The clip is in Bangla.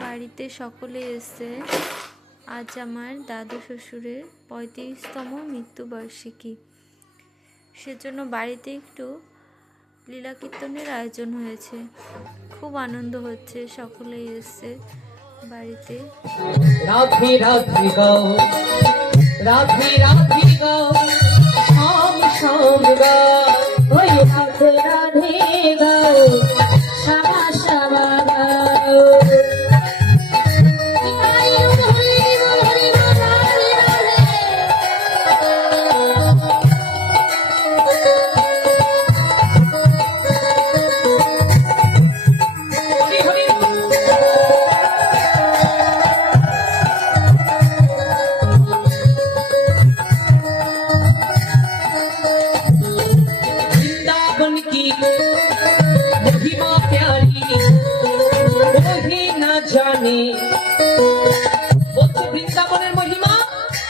বাড়িতে সকলে এসে আজ আমার দাদু শ্বশুরের 35তম মৃত্যুবার্ষিকী। সেজন্য বাড়িতে একটু লীলা কীর্তনের আয়োজন হয়েছে। খুব আনন্দ হচ্ছে, সকলেই এসছে বাড়িতে। রাধে রাধে গাও, রাধে রাধে গাও, শাম শাম গাও, ওই রাধে রাধে গাও, শামা শামা গাও। महिमा प्यारी वही न जाने, वो तो वृंदावनेर महिमा